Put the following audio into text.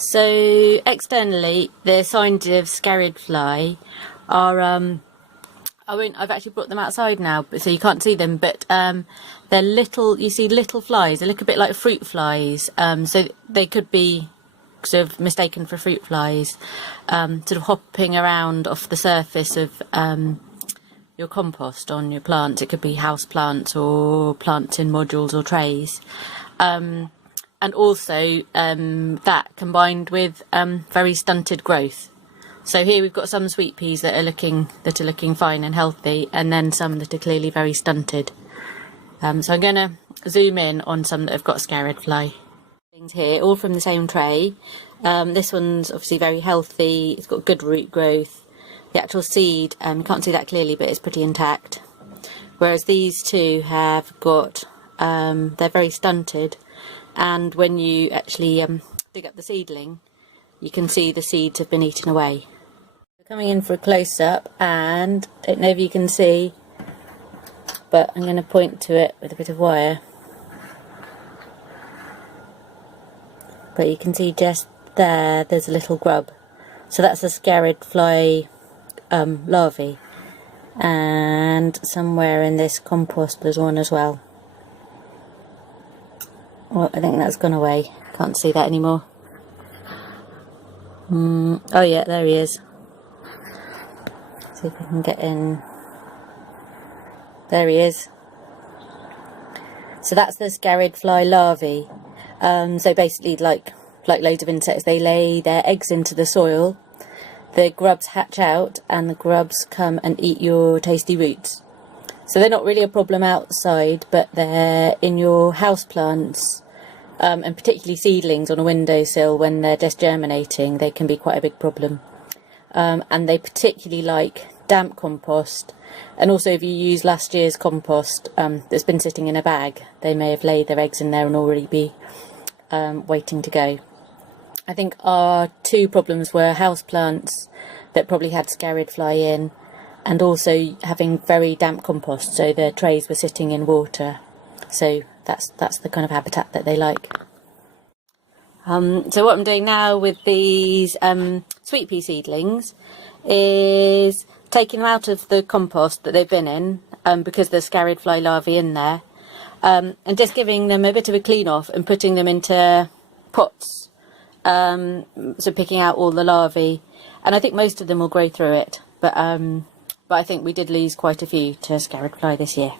So externally, the signs of scarid fly are I've actually brought them outside now, so you can't see them, but they're little. You see little flies. They look a bit like fruit flies, so they could be sort of mistaken for fruit flies, sort of hopping around off the surface of your compost on your plants. It could be house plants or plants in modules or trays, and also that combined with very stunted growth. So here we've got some sweet peas that are looking fine and healthy, and then some that are clearly very stunted. So I'm going to zoom in on some that have got scarid fly. Things here, all from the same tray. This one's obviously very healthy. It's got good root growth. The actual seed, you can't see that clearly, but it's pretty intact. Whereas these two have got, they're very stunted, and when you actually dig up the seedling, you can see the seeds have been eaten away. Coming in for a close-up, and don't know if you can see, but I'm going to point to it with a bit of wire. But you can see just there's a little grub. So that's a scarid fly larvae. And somewhere in this compost there's one as well. Oh, I think that's gone away. Can't see that anymore. Oh yeah, there he is. See if we can get in. There he is. So that's the scarid fly larvae. So basically, like loads of insects, they lay their eggs into the soil. The grubs hatch out, and the grubs come and eat your tasty roots. So they're not really a problem outside, but they're in your house plants. And particularly seedlings on a windowsill when they're just germinating, they can be quite a big problem. And they particularly like damp compost, and also if you use last year's compost that's been sitting in a bag, they may have laid their eggs in there and already be waiting to go. I think our two problems were house plants that probably had scarid fly in, and also having very damp compost, so the trays were sitting in water. So that's the kind of habitat that they like. So what I'm doing now with these sweet pea seedlings is taking them out of the compost that they've been in, because there's scarid fly larvae in there, and just giving them a bit of a clean off and putting them into pots, so picking out all the larvae, and I think most of them will grow through it, but I think we did lose quite a few to scarid fly this year.